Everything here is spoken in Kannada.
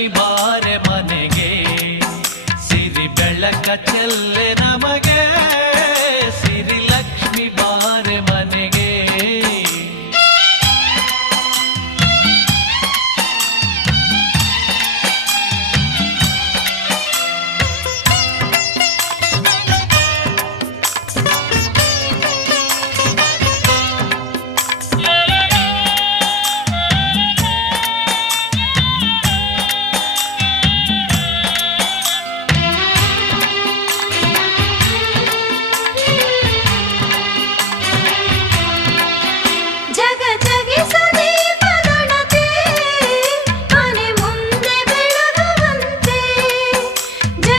ತಲುಪಿ ಬಾರೆ ಮನೆಗೆ ಸಿರಿ ಬೆಳಕ ಚೆಲ್ಲೆ ನಮಗೆ.